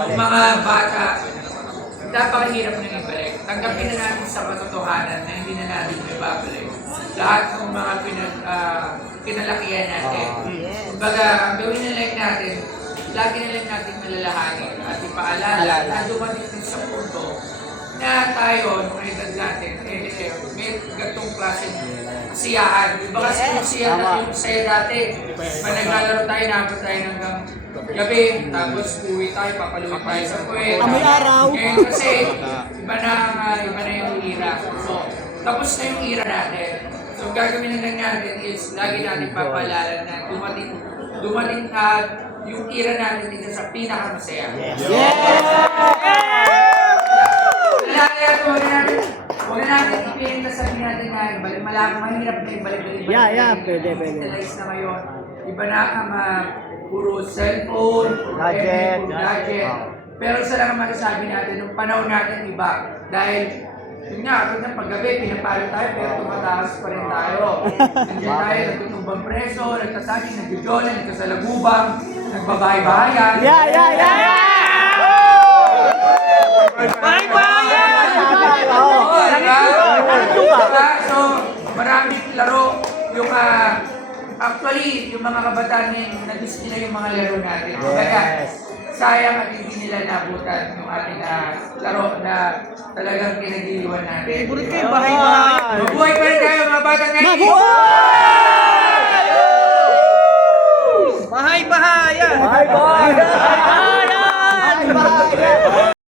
Mga bata, napakahirap nang ibalik. Tanggapin na natin sa katotohanan na hindi na natin ibabalik. Lahat ng mga kinalakihan natin. Kumbaga, ang gawin na lang natin, lagi na lang natin malalahanin at ipaalala na dumating din sa punto na tayo, nung edad natin, may gatong klase kasiyahan. Diba kasi yung saya dati, pag naglalaro tayo, nabot tayo hanggang gabi, tapos uwi tayo, papaluwi tayo sa puwet. Amoy araw. Ngayon kasi, iba na yung era. So, tapos na yung era natin. So, gagawin na lang natin is, lagi natin papalala na dumating yung era natin dito sa pinakamasaya. Huwag na natin ipinta sabihin natin na mahirap na ibalik. Pwede. Utilize na ngayon. Iba na ang puro cellphone, Gadget. Pero isa lang ang masasabi natin, nung panahon natin iba. Dahil, yun nga, kung paggabi, pinapalo tayo, pero tumataas pa rin tayo. Nandiyan tayo, nagtutumbang preso, nagtasaging, nagjujolan, nagkasalagubang, nagbabahay-bahayan. So, maraming laro yung actually, yung mga kabataan ngayon, nag-gusto nila yung mga laro natin. Kaya, sayang at hindi nila nabutan yung ating laro na talagang kinagiliwan natin. Favorite kayo, bahay-bahay. Mabuhay pa rin tayo, mga bata ngayon! Bahay-bahayan!